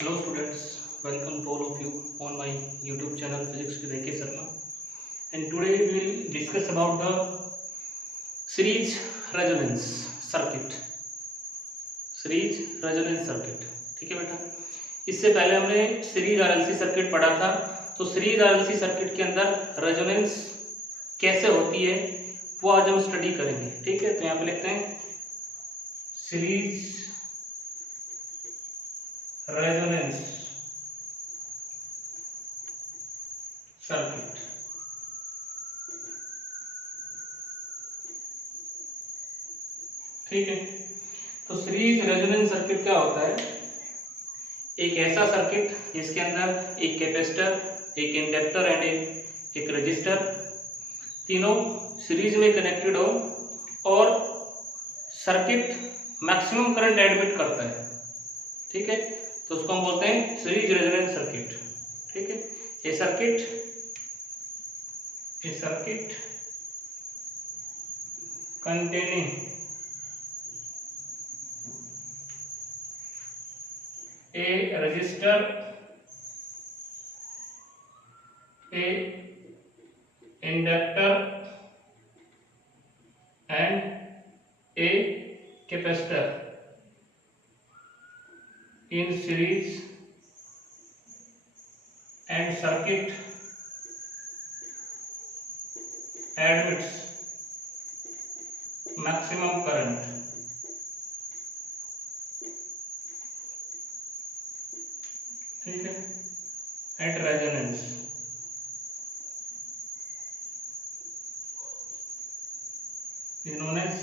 Hello students, welcome to all of you on my YouTube channel Physics with AK Sharma. And today we will discuss about the series resonance circuit. Series resonance circuit, ठीक है बेटा। इससे पहले हमने series RLC circuit पढ़ा था। तो series RLC circuit के अंदर रेजोनेंस कैसे होती है वो आज हम स्टडी करेंगे, ठीक है। तो यहाँ पे लिखते हैं सीरीज रेजोनेंस सर्किट। ठीक है, तो सीरीज रेजोनेंस सर्किट क्या होता है? एक ऐसा सर्किट जिसके अंदर एक कैपेसिटर, एक इंडक्टर एंड एक रजिस्टर तीनों सीरीज में कनेक्टेड हो और सर्किट मैक्सिमम करंट एडमिट करता है, ठीक है। तो उसको हम बोलते हैं सीरीज रेजोनेंस सर्किट, ठीक है। ये circuit containing a resistor, a inductor and a capacitor in series and circuit admits maximum current, ठीक है, at resonance। is known as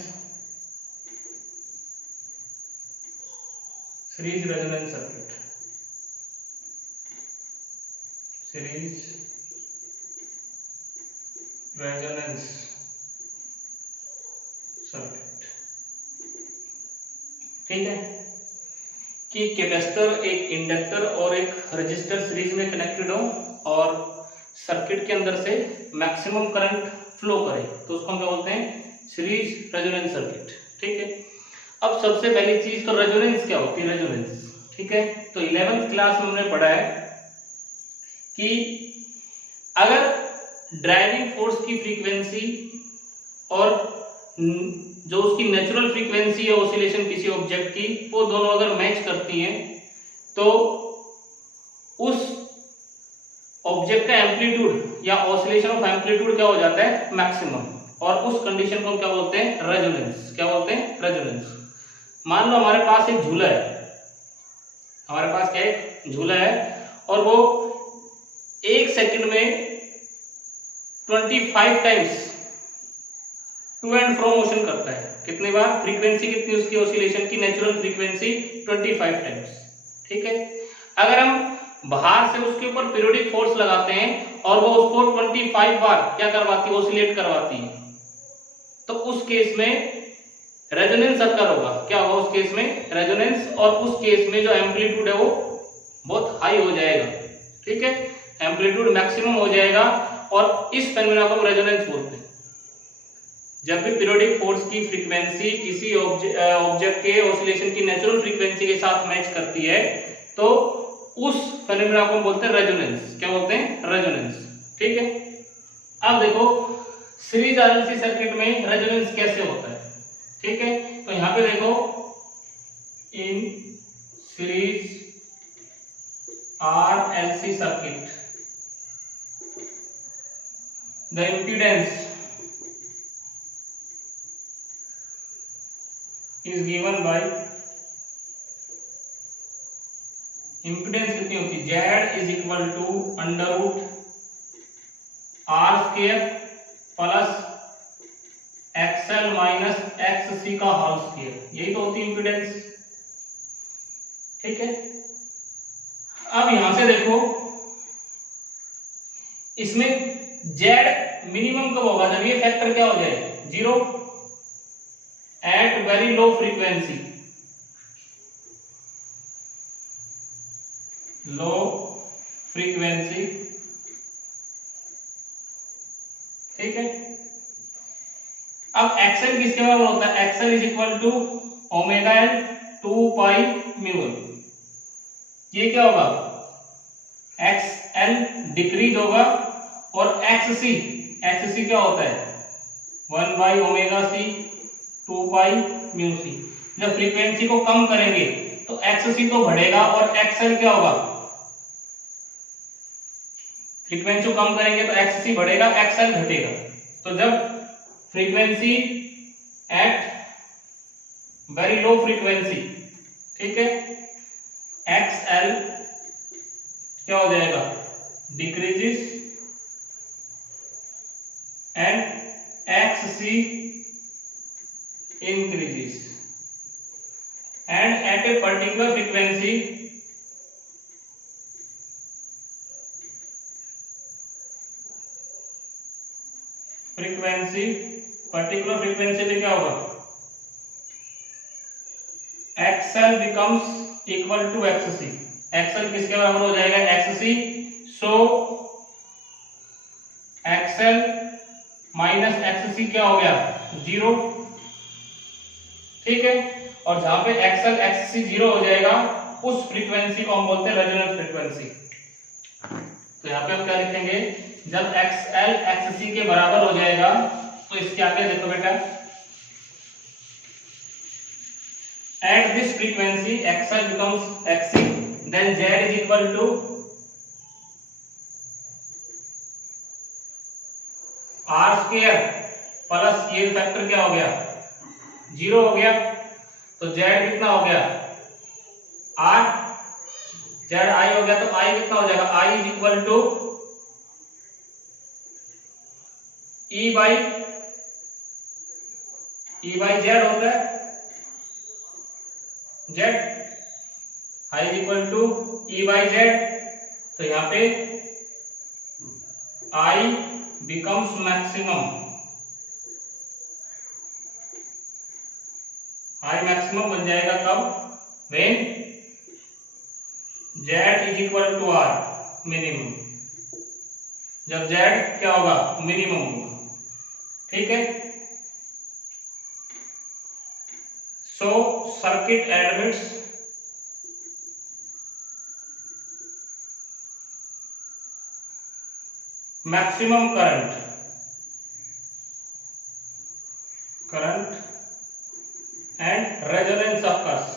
series resonance circuit। series resonance circuit, ठीक है। कि कैपेसिटर, एक inductor और एक रजिस्टर सीरीज में connected हो और सर्किट के अंदर से मैक्सिमम करंट फ्लो करे, तो उसको हम क्या बोलते हैं? सीरीज रेजोनेंस सर्किट, ठीक है। अब सबसे पहली चीज तो रेजोनेंस क्या होती है? रेजोनेंस, ठीक है। तो 11th क्लास में हमने पढ़ा है कि अगर ड्राइविंग फोर्स की फ्रीक्वेंसी और जो उसकी नेचुरल फ्रीक्वेंसी है ऑसिलेशन किसी ऑब्जेक्ट की, वो दोनों अगर मैच करती हैं तो उस ऑब्जेक्ट का एम्पलीट्यूड या ऑसिलेशन ऑफ एम्पलीट्यूड क्या हो जाता है? मैक्सिमम। और उस कंडीशन को हम क्या बोलते हैं? रेजोनेंस। क्या बोलते हैं? रेजोनेंस। मान लो हमारे पास एक झूला है, हमारे पास क्या है? झूला है, और वो 1 सेकंड में 25 times to and fro motion करता है। कितनी बार? फ्रीक्वेंसी कितनी उसकी ऑसिलेशन की? नेचुरल फ्रीक्वेंसी 25 टाइम्स, ठीक है। अगर हम बाहर से उसके ऊपर पीरियोडिक फोर्स लगाते हैं और वो उसको 25 बार क्या करवाती है? ऑसिलेट करवाती है, तो उस केस में रेजोनेंस अकर होगा। क्या होगा उस केस में? रेजोनेंस। और उस केस में जो एम्पलीट्यूड है वो बहुत हाई हो जाएगा, ठीक है, एम्पलीट्यूड मैक्सिमम हो जाएगा, और इस फेनोमेना को हम रेजोनेंस बोलते हैं। जब भी पीरियोडिक फोर्स की फ्रीक्वेंसी किसी ऑब्जेक्ट के ऑसिलेशन की नेचुरल फ्रीक्वेंसी के साथ मैच करती है तो उस फेनोमेना को हम बोलते हैं रेजोनेंस। क्या बोलते हैं? रेजोनेंस, ठीक है। अब देखो सीरीज आरएलसी सर्किट में रेजोनेंस कैसे होता है, ठीक है। तो यहां पे देखो, in series RLC circuit the impedance is given by, impedance कितनी होती है? Z is equal to under root R square plus XL minus XC का होल स्क्वायर, यही तो होती है इम्पीडेंस, ठीक है। अब यहां से देखो, इसमें Z मिनिमम कब होगा? जब ये फैक्टर क्या हो जाए? 0 at very low frequency, low frequency, ठीक है। अब एक्सएल किसके बराबर होता है? XL is equal to omega L 2 pi mu L, ये क्या होगा, एक्स एल डिक्रीज होगा, और एक्स सी क्या होता है 1 by omega C 2 pi mu C. जब फ्रीक्वेंसी को कम करेंगे तो एक्स सी तो बढ़ेगा और एक्सएल क्या होगा, फ्रीक्वेंसी को कम करेंगे तो एक्स सी बढ़ेगा, एक्सएल घटेगा। तो जब frequency at very low frequency, ठीक है, एक्सएल क्या हो जाएगा, decreases, and XC increases, and at a particular frequency particular frequency पे क्या होगा, XL becomes equal to XC, XL किसके बराबर हो जाएगा, XC, so XL minus XC क्या हो गया, 0, ठीक है। और जहां पे XL XC 0 हो जाएगा उस फ्रीक्वेंसी को हम बोलते हैं रेजोनेंस फ्रीक्वेंसी। तो यहाँ पे हम क्या लिखेंगे, जब XL XC के बराबर हो जाएगा तो इसके आगे देखो बेटा, at this frequency XL becomes XC, then Z is equal to R square plus ये फैक्टर क्या हो गया, 0 हो गया। तो Z कितना हो गया, R, Z I हो गया, तो I कितना हो जाएगा, I is equal to E by Z होता है, Z I is equal to E by Z। तो यहाँ पे I becomes maximum, I maximum बन जाएगा कब, when Z is equal to R minimum, जब Z क्या होगा, मिनिमम होगा, ठीक है। So circuit admits maximum current and resonance occurs,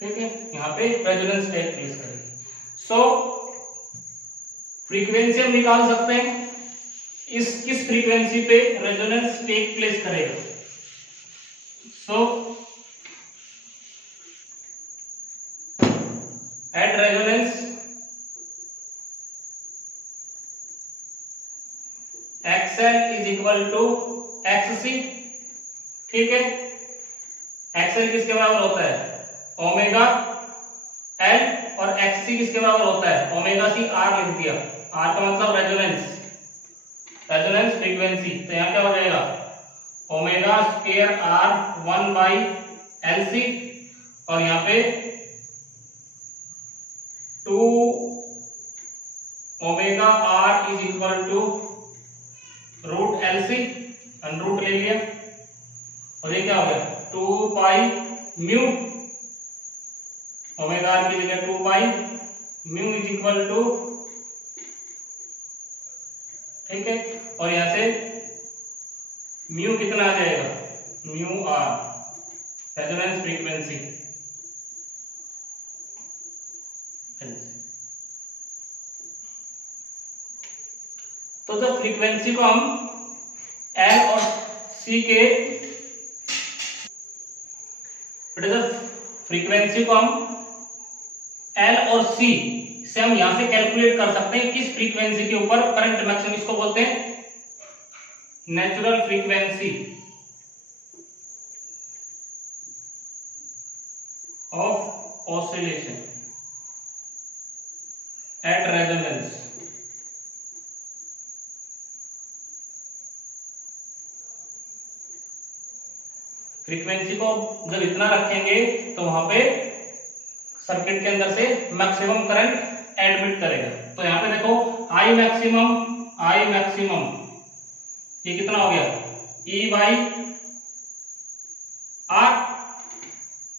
ठीक है, यहाँ पे रेजोनेंस टेक प्लेस करेगी। सो फ्रीक्वेंसी हम निकाल सकते हैं, इस किस फ्रीक्वेंसी पे रेजोनेंस टेक प्लेस करेगा। So at resonance XL is equal to XC, ठीक है। XL किसके बराबर होता है, ओमेगा L, और XC किसके बराबर होता है, ओमेगा C। R लिख दिया, R का मतलब रेजोनेंस फ्रीक्वेंसी। तो यहाँ क्या हो जाएगा, omega square R 1 by LC, और यहाँ पे 2 omega R is equal to root LC, root ले लिया, और ये क्या हो गया, 2 पाई म्यू, ओमेगा R की जगह 2 pi mu is equal to, ठीक है। और यहां से म्यू कितना आ जाएगा, म्यू R रेजोनेंस फ्रीक्वेंसी। तो जब फ्रीक्वेंसी को हम L और C के, फ्रीक्वेंसी को हम L और C से हम यहां से कैलकुलेट कर सकते हैं किस फ्रीक्वेंसी के ऊपर करंट मैक्सिमम, इसको बोलते हैं natural frequency of oscillation at resonance. Frequency को जब इतना रखेंगे तो वहां पे सर्किट के अंदर से मैक्सिमम करंट एडमिट करेगा। तो यहाँ पे देखो I मैक्सिमम ये कितना हो गया, E बाई R,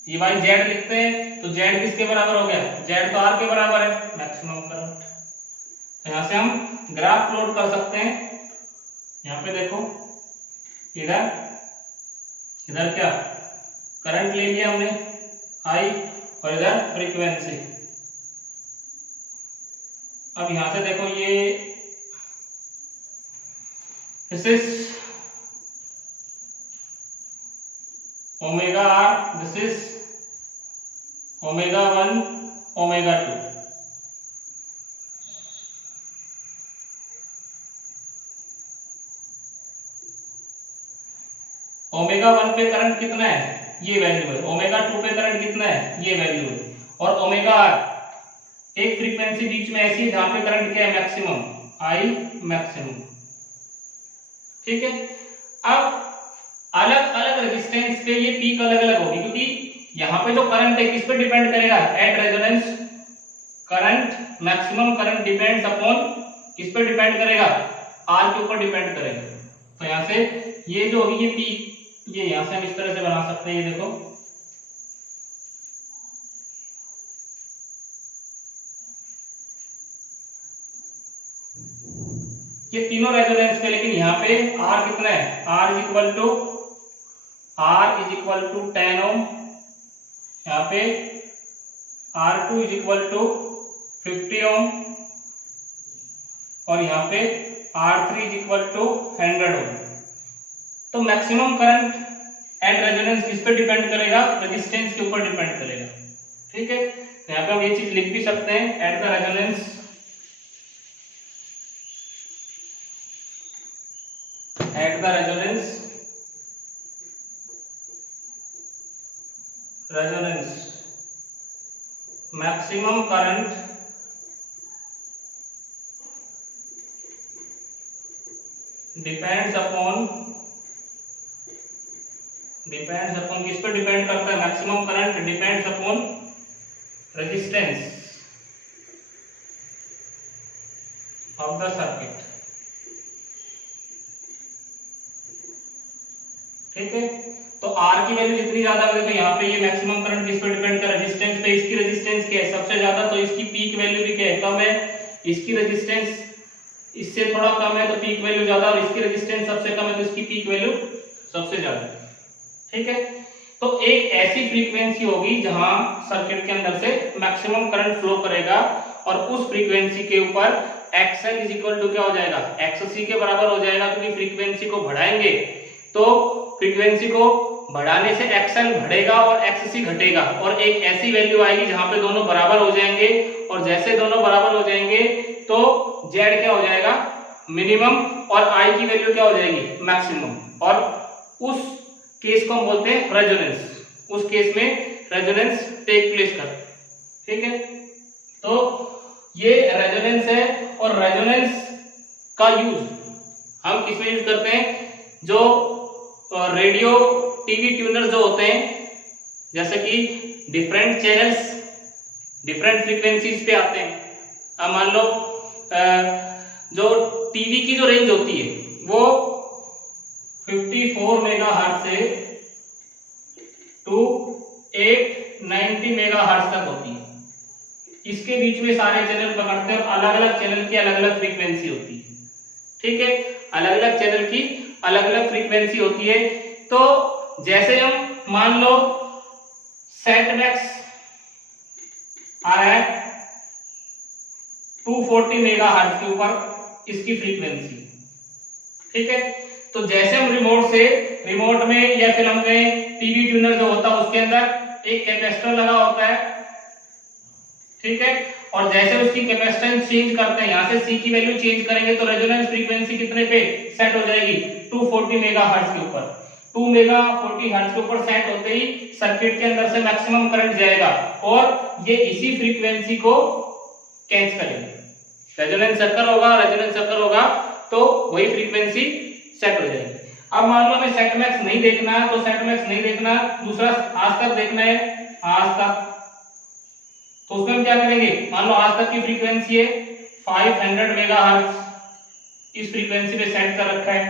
ये भाई जेड लिखते हैं तो जेड किसके बराबर हो गया, जेड तो आर के बराबर है, मैक्सिमम करंट। तो यहां से हम ग्राफ प्लॉट कर सकते हैं। यहाँ पे देखो, इधर इधर क्या करंट ले लिया हमने आई, और इधर फ्रीक्वेंसी। अब यहां से देखो, ये this is omega R, this is omega 1 omega 2। Omega 1 पे करंट कितना है, ये वैल्यू है। ओमेगा 2 पे करंट कितना है, ये वैल्यू है। और ओमेगा आर एक फ्रीक्वेंसी बीच में ऐसी है जहां पे करंट क्या है, मैक्सिमम, आई मैक्सिमम। ठीक है। अब अलग अलग रेजिस्टेंस पे ये पीक अलग अलग होगी, क्योंकि यहाँ पे जो करंट है किस पे डिपेंड करेगा, at resonance current, maximum current depends upon किस पे डिपेंड करेगा, आर के ऊपर डिपेंड करेगा। तो यहाँ से ये जो होगी ये पीक, ये यहां से हम इस तरह से बना सकते हैं, ये देखो, ये तीनों रेजोनेंस पे, लेकिन यहाँ पे आर कितना है, आर इज इक्वल टू 10 ओम, यहाँ पे R2 इज इक्वल टू 50 ओम, और यहाँ पे R3 इज इक्वल टू 100 ओम। तो मैक्सिमम करंट एट रेजोनेंस किस पे डिपेंड करेगा, रेजिस्टेंस के ऊपर डिपेंड करेगा। ठीक है। तो यहाँ पे हम ये चीज लिख भी सकते हैं, at the resonance, at the resonance maximum current depends upon किस पे डिपेंड करता है, maximum current depends upon resistance of the circuit. ठीक है। तो आर की वैल्यू जितनी ज्यादा होगी, तो यहाँ पे ये मैक्सिमम करंट किस पे डिपेंड कर, रेजिस्टेंस पे। इसकी रेजिस्टेंस क्या है, सबसे ज्यादा, तो इसकी पीक वैल्यू भी क्या है, कम है। इसकी रेजिस्टेंस इससे थोड़ा कम है तो पीक वैल्यू ज्यादा, और इसकी रेजिस्टेंस सबसे कम है तो इसकी पीक वैल्यू सबसे ज्यादा। ठीक है। तो एक ऐसी फ्रीक्वेंसी होगी जहां सर्किट के अंदर से मैक्सिमम करंट फ्लो करेगा, और उस फ्रीक्वेंसी के ऊपर XL इज इक्वल टू क्या हो जाएगा, XC के बराबर हो जाएगा, क्योंकि फ्रीक्वेंसी को बढ़ाएंगे तो फ्रीक्वेंसी को बढ़ाने से XL बढ़ेगा और XC घटेगा, और एक ऐसी वैल्यू आएगी जहां पे दोनों बराबर हो जाएंगे, और जैसे दोनों बराबर हो जाएंगे तो Z क्या हो जाएगा, मिनिमम, और I की वैल्यू क्या हो जाएगी, मैक्सिमम, और उस केस को हम बोलते हैं रेजोनेंस। उस केस में रेजोनेंस टेक प्लेस कर। ठीक है। तो ये रेजोनेंस है, और रेजोनेंस का यूज हम किस में यूज करते हैं, जो रेडियो टीवी ट्यूनर जो होते हैं, जैसे कि डिफरेंट चैनल्स डिफरेंट फ्रीक्वेंसीज पे आते हैं। अब मान लो जो टीवी की जो रेंज होती है वो 54 मेगाहर्ट्ज से टू 890 मेगाहर्ट्ज तक होती है। इसके बीच में सारे चैनल पकड़ते हैं, और अलग अलग चैनल की अलग अलग फ्रीक्वेंसी होती है। ठीक है। अलग अलग चैनल की अलग अलग फ्रीक्वेंसी होती है। तो जैसे हम मान लो सेट मैक्स आ रहा है 240 मेगाहर्ट्ज के ऊपर इसकी फ्रीक्वेंसी। ठीक है। तो जैसे हम रिमोट में या फिर हम कहें टीवी ट्यूनर जो होता है उसके अंदर एक कैपेसिटर लगा होता है। ठीक है। और जैसे उसकी कैपेसिटेंस चेंज करते हैं, यहां से सी की वैल्यू चेंज करेंगे तो रेजोनेंस फ्रीक्वेंसी कितने पे सेट हो जाएगी, 240 मेगाहर्ट्ज के ऊपर। 240 हर्ट्ज के ऊपर सेट होते ही सर्किट के अंदर से मैक्सिमम करंट जाएगा, और ये इसी फ्रीक्वेंसी को कैच करेंगे। रेजोनेंस सर्कल होगा तो वही फ्रीक्वेंसी सेट हो जाएगी। अब मान लो हमें सेट मैक्स नहीं देखना है, तो सेट मैक्स नहीं देखना, दूसरा आज तक देखना है, आज तक। तो उसमें हम क्या करेंगे, मान लो आज तक की फ्रीक्वेंसी है 500 मेगाहर्ट्ज, इस फ्रीक्वेंसी पे सेट कर रखा है,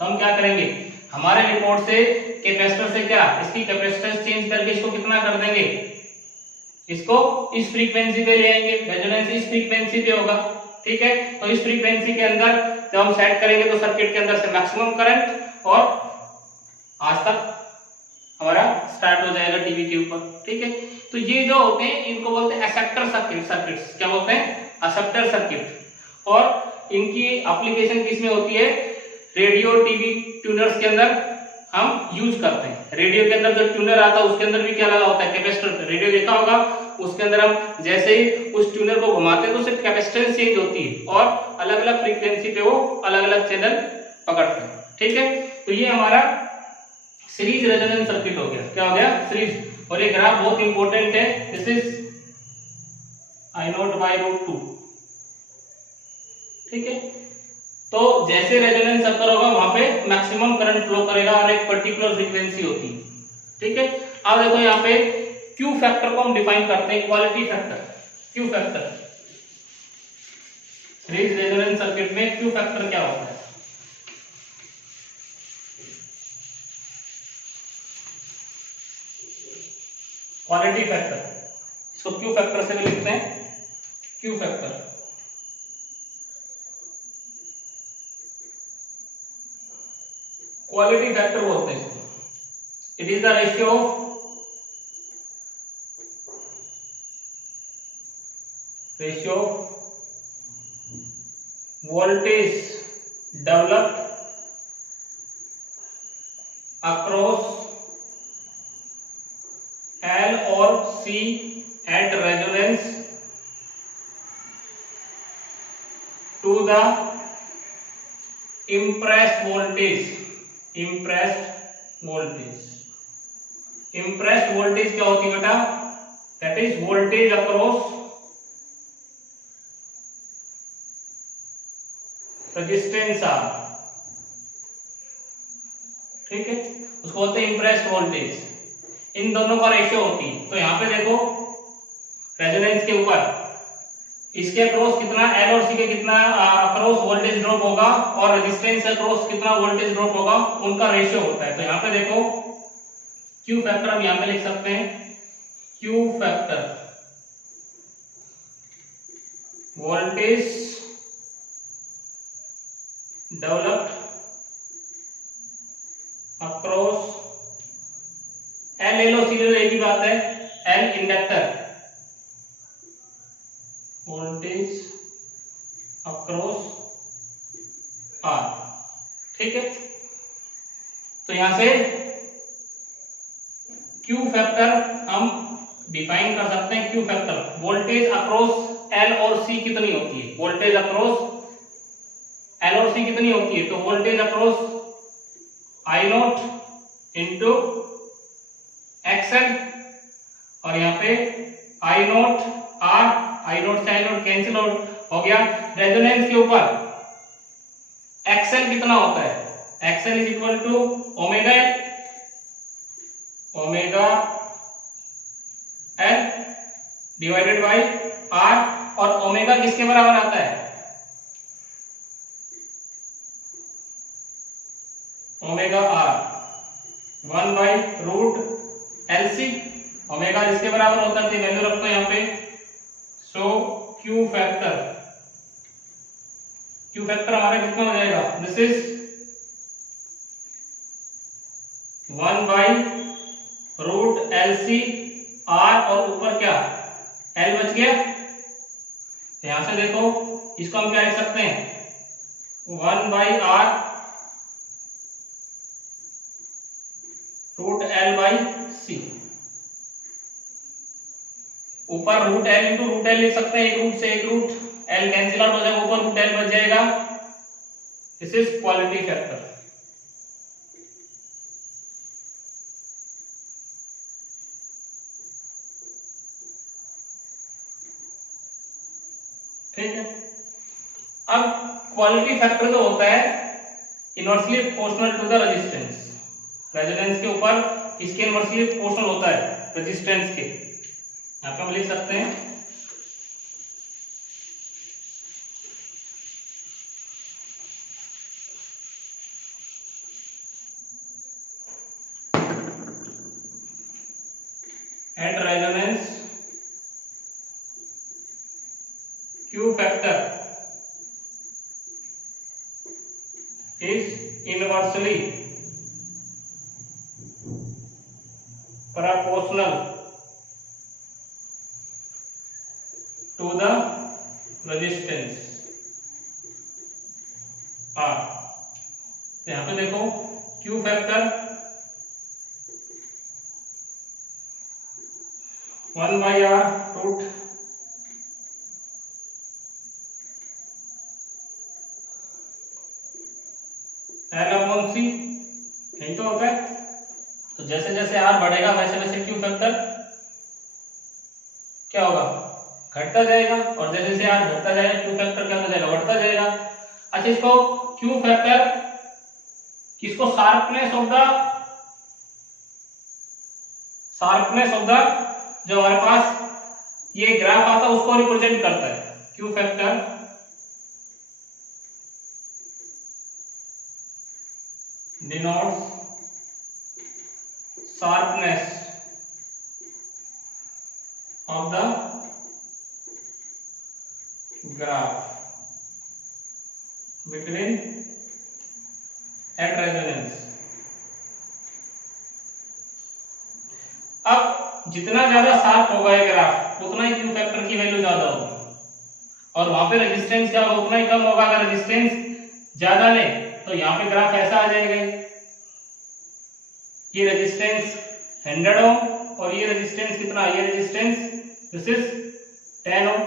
तो हम क्या करेंगे, हमारे रिपोर्ट से कैपेसिटर से क्या इसकी कैपेसिटेंस चेंज करके इसको कितना कर देंगे, इसको इस फ्रीक्वेंसी पे ले आएंगे, रेजोनेंस इस फ्रीक्वेंसी पे होगा। ठीक है, तो इस फ्रीक्वेंसी के अंदर जब हम सेट करेंगे तो सर्किट के अंदर से मैक्सिमम करंट और आज तक हमारा स्टार्ट हो जाएगा टीवी के ऊपर। ठीक है, तो ये जो होते हैं इनको बोलते हैं एक्सेप्टर सर्किट्स। क्या बोलते हैं? Acceptor circuit. और इनकी एप्लीकेशन किसमें होती है? रेडियो टीवी ट्यूनर्स के अंदर हम यूज करते हैं। रेडियो के अंदर जो ट्यूनर आता है उसके अंदर भी क्या लगा होता है? कैपेसिटर। रेडियो देखा होगा, उसके अंदर हम जैसे ही उस ट्यूनर को घुमाते हैं तो सिर्फ कैपेसिटेंस चेंज होती है और अलग अलग फ्रीक्वेंसी पे वो अलग अलग चैनल पकड़ते हैं। ठीक है, तो ये हमारा सीरीज रेजोनेंस सर्किट हो गया। क्या हो गया? सीरीज। और ये ग्राफ बहुत इंपॉर्टेंट है, दिस इज I0/√2। ठीक है, तो जैसे रेजोनेंस सर्किट होगा वहां पे मैक्सिमम करंट फ्लो करेगा और एक पर्टिकुलर फ्रीक्वेंसी होती है। ठीक है, अब देखो यहाँ पे क्यू फैक्टर को हम डिफाइन करते हैं, quality factor. Q factor series resonance circuit में क्यू फैक्टर क्या होता है? क्वालिटी फैक्टर, इसको क्यू फैक्टर से भी लिखते हैं। क्यू फैक्टर क्वालिटी फैक्टर बोलते हैं इसको। It is the ratio of voltage developed across L और C at resonance to the impressed voltage। impressed voltage क्या होती है बेटा? that is voltage across resistance R। ठीक है, उसको बोलते हैं impressed voltage। इन दोनों का रेशियो होती है। तो यहाँ पे देखो रेजोनेंस के ऊपर इसके अक्रॉस कितना L और C के कितना अक्रॉस वोल्टेज ड्रॉप होगा और रेजिस्टेंस के अक्रॉस कितना वोल्टेज ड्रॉप होगा, उनका रेशियो होता है। तो यहाँ पे देखो क्यू फैक्टर हम यहाँ पे लिख सकते हैं। Q factor voltage developed across L ले लो, C ले लो, एक ही बात है। L inductor, voltage across R। ठीक है, तो यहां से Q फैक्टर हम डिफाइन कर सकते हैं। Q factor voltage across L और C कितनी होती है? वोल्टेज अक्रॉस L और C कितनी होती है? तो voltage across I0 into XL और यहाँ पे I0 R, I0 से I0 कैंसिल आउट हो गया। रेजोनेंस के ऊपर XL कितना होता है? XL is equal to omega L divided by R। और ओमेगा किसके बराबर आता है? Omega R 1/√LC। ओमेगा इसके बराबर होता है, वैल्यू रखो यहाँ पे। सो क्यू फैक्टर हमारा कितना हो जाएगा? दिस इज 1/√LC R और ऊपर क्या L बच गया। यहां से देखो इसको हम क्या लिख सकते हैं? 1/√L/C। ऊपर √L इंटू √L लिख सकते हैं। एक रूट से एक रूट L कैंसिल आउट हो जाएगा, ऊपर √L बच जाएगा। This is quality factor. ठीक है, अब क्वालिटी फैक्टर जो होता है inversely proportional to the resistance. Resonance के ऊपर इसके इनवर्सली प्रोपोर्शनल होता है रेजिस्टेंस के। यहाँ पे हम लिख सकते हैं at resonance Q factor is inversely proportional to the resistance R। तो यहां पे देखो Q factor 1/R root L/C यही तो होता है। तो जैसे जैसे R बढ़ेगा वैसे वैसे Q फैक्टर क्या होगा, घटता जाएगा, और जैसे जैसे R घटता जाएगा Q फैक्टर क्या होता जाएगा, बढ़ता जाएगा। अच्छा, इसको Q फैक्टर किसको शार्पनेस ऑफ द जो हमारे पास ये ग्राफ आता है उसको रिप्रेजेंट करता है। Q factor denotes sharpness of the graph between at resonance। अब जितना ज्यादा शार्प होगा ये ग्राफ उतना ही Q फैक्टर की वैल्यू ज्यादा होगी, और वहां पे रेजिस्टेंस क्या होगा, उतना ही कम होगा। अगर रेजिस्टेंस ज्यादा ले तो यहाँ पे ग्राफ ऐसा आ जाएगा, ये रेजिस्टेंस 100 ओम और ये रेजिस्टेंस कितना, ये resistance this is 10 ohm.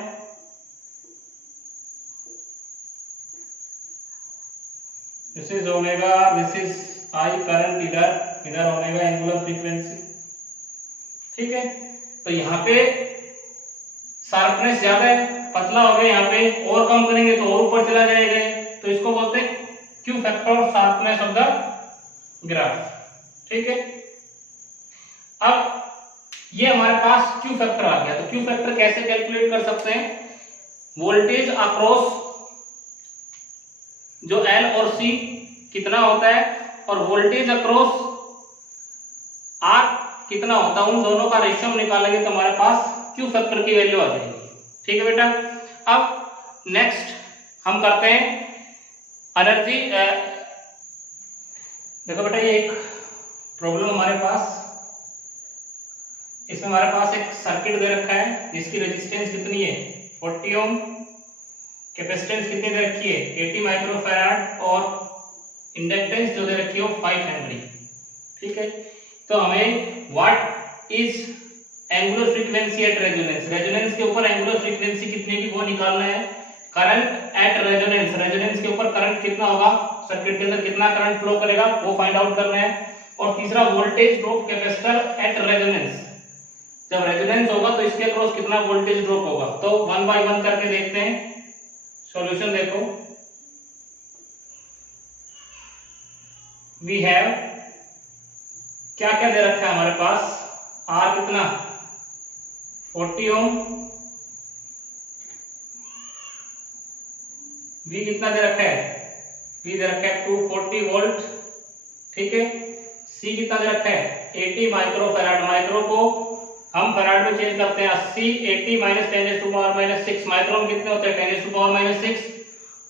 This is omega, this is I current, इधर ओमेगा एंगुलर फ्रीक्वेंसी। ठीक है, तो यहाँ पे शार्पनेस ज्यादा है, पतला हो गया, यहाँ पे और कम करेंगे तो और ऊपर चला जाएगा, तो इसको बोलते हैं Q factor sharpness of the graph. ठीक है, अब ये हमारे पास Q फैक्टर आ गया। तो Q फैक्टर कैसे कैलकुलेट कर सकते हैं, वोल्टेज अक्रॉस जो L और C कितना होता है और वोल्टेज अक्रॉस R कितना होता है, उन दोनों का रेशियो निकालेंगे तो हमारे पास Q फैक्टर की वैल्यू आ जाएगी। ठीक है बेटा, अब नेक्स्ट हम करते हैं एनर्जी। देखो बेटा, ये एक प्रॉब्लम हमारे पास, इसमें हमारे पास एक सर्किट दे रखा है जिसकी रेजिस्टेंस कितनी है 40 ओम, कैपेसिटेंस कितनी दे रखी है 80 माइक्रोफैराड, और इंडक्टेंस जो दे रखी है 5 हेनरी। ठीक है, तो हमें what is angular frequency at resonance, resonance के ऊपर एंगुलर फ्रीक्वेंसी कितनी भी वो निकालना है। करंट एट रेजोनेंस, रेजोनेंस के ऊपर करंट कितना होगा, सर्किट के अंदर कितना करंट फ्लो करेगा वो फाइंड आउट करना है। और तीसरा voltage drop capacitor at resonance, जब रेजोनेंस होगा तो इसके अक्रॉस कितना वोल्टेज ड्रॉप होगा। तो वन बाय वन करके देखते हैं। सॉल्यूशन देखो, वी हैव क्या क्या दे रखा है हमारे पास, R कितना 40 ओम, V कितना दे रखा है, V दे रखा है 240 वोल्ट। ठीक है, C कितना दे रखा है 80 माइक्रोफैराड, माइक्रो को हम फैराड में चेंज करते हैं 80, 80 माइनस 10⁻⁻⁶ माइक्रो में कितने होते हैं 10⁻⁻⁶,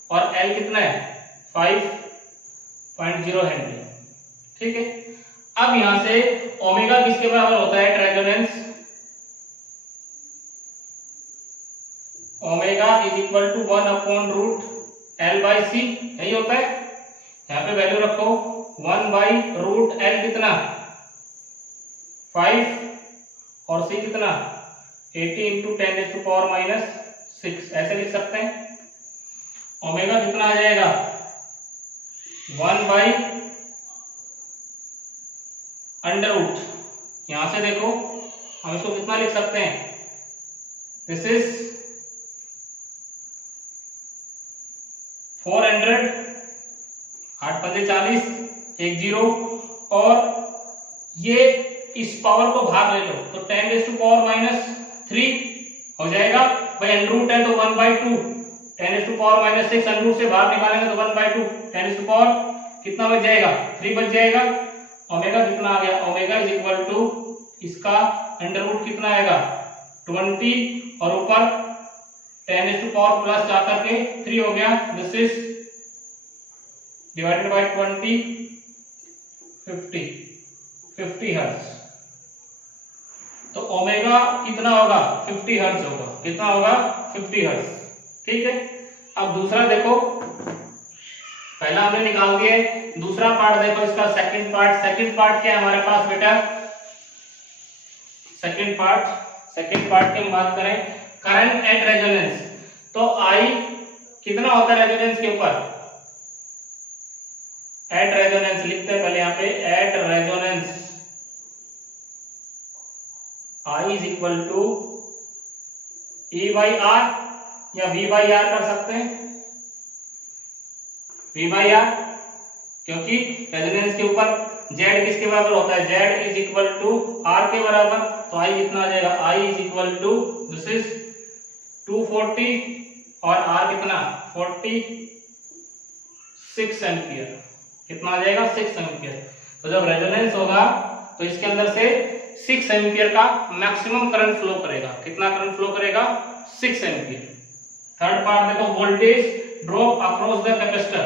और L कितना है 5.0 हेनरी। ठीक है, अब यहां से ओमेगा किसके बराबर होता है resonance, omega is equal to 1/√L/C, यही होता है। यहाँ पे वैल्यू रखो 1/√L कितना 5 और C कितना 80 × 10⁻⁻⁶, ऐसे लिख सकते हैं। ओमेगा कितना आ जाएगा 1/√, यहां से देखो हम इसको कितना लिख सकते हैं, दिस इज 400, 8 × 40, 10, और ये इस पावर को भाग ले लो तो 10⁻³ हो जाएगा, भाई √10 है तो 1/2, 10⁻⁻⁶ √से बाहर निकालेंगे तो 1/2, 10 कितना बच जाएगा 3 बच जाएगा, ओमेगा कितना आ गया, ओमेगा इज इक्वल टू इसका अंडर रूट कितना आएगा 20 और ऊपर 10⁻⁻+ जाकर के 3 हो गया, this is divided by 20 50 hertz. तो ओमेगा कितना होगा 50 हर्ट्ज होगा, कितना होगा 50 हर्ट्ज। ठीक है, अब दूसरा देखो, पहला हमने निकाल दिया, दूसरा पार्ट देखो इसका, सेकंड पार्ट क्या है हमारे पास बेटा, सेकंड पार्ट की हम बात करें, करंट एट रेजोनेंस। तो आई कितना होता है रेजोनेंस के ऊपर, एट रेजोनेंस लिखते हैं पहले यहाँ पे, at resonance I is equal to E by R या V बाई आर कर सकते हैं, V बाई आर, क्योंकि रेजोनेंस के ऊपर Z किसके बराबर होता है, Z is equal to R के बराबर। तो I कितना आ जाएगा, I is equal to this is 240 और R कितना 46 एम्पियर, कितना आ जाएगा 6 एम्पियर। तो जब रेजोनेंस होगा तो इसके अंदर से 6 एम्पियर का मैक्सिमम करंट फ्लो करेगा, कितना करंट फ्लो करेगा 6 एम्पियर। थर्ड पार्ट देखो, voltage drop across the capacitor.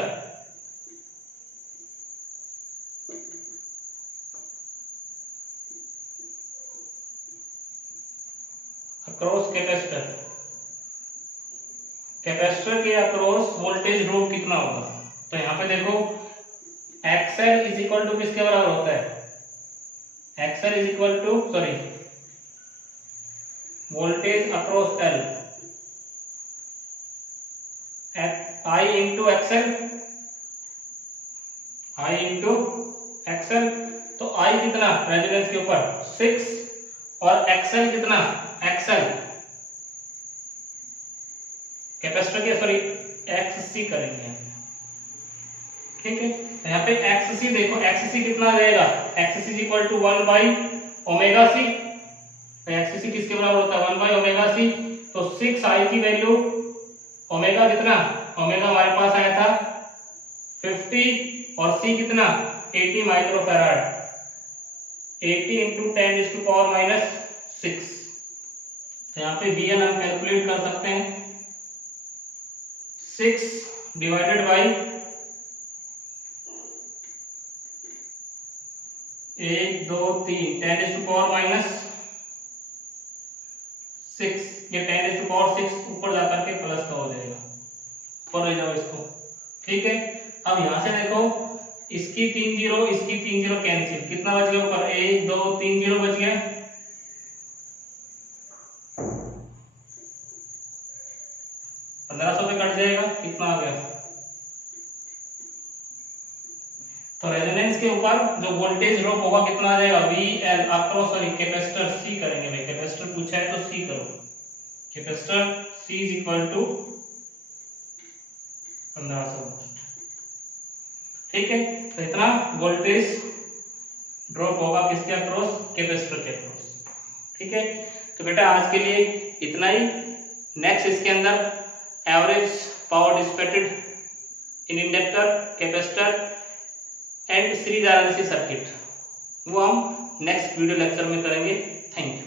Across capacitor के अक्रॉस वोल्टेज ड्रॉप कितना होगा। तो यहां पे देखो एक्सएल इज इक्वल टू किसके बराबर होता है, XL is equal to voltage across L, I into XL. तो आई कितना रेजोनेंस के ऊपर 6 और एक्सएल कितना, एक्सएल कैपेसिटर के एक्ससी करेंगे, ठीक है। तो यहाँ पे एक्ससी देखो, एक्ससी कितना आ जाएगा, XC is equal to 1 by omega C. तो एक्ससी किसके बराबर होता है 1 बाई ओमेगा सी। तो 6 आई की वैल्यू, ओमेगा कितना, ओमेगा हमारे पास आया था 50 और सी कितना 80 माइक्रोफैराड, 80 इंटू 10⁻⁻⁶। तो यहाँ पे Vn हम कैलकुलेट कर सकते हैं, 6 डिवाइडेड बाई 1 2 3 10⁻⁻�6, ये 10⁻⁶ ऊपर जाकर के प्लस का हो जाएगा, ऊपर ले जाओ इसको, ठीक है। अब यहां से देखो, इसकी 3 जीरो इसकी 3 जीरो कैंसिल, कितना बच गया ऊपर 1 2 3 जीरो बच गया, 1500 पे कट जाएगा, कितना आ गया। तो रेजोनेंस के ऊपर जो वोल्टेज ड्रॉप होगा कितना आ जाएगा, VL अक्रॉस कैपेसिटर C करेंगे भाई, कैपेसिटर पूछा है तो C करो, capacitor C is equal to 1500, ठीक है। तो इतना वोल्टेज ड्रॉप होगा किसके अक्रॉस, कैपेसिटर के अक्रॉस, ठीक है। तो बेटा आज के लिए इतना ही। नेक्स्ट इसके अंदर average power dissipated in inductor, capacitor and series RLC circuit, वो हम नेक्स्ट वीडियो लेक्चर में करेंगे। Thank you.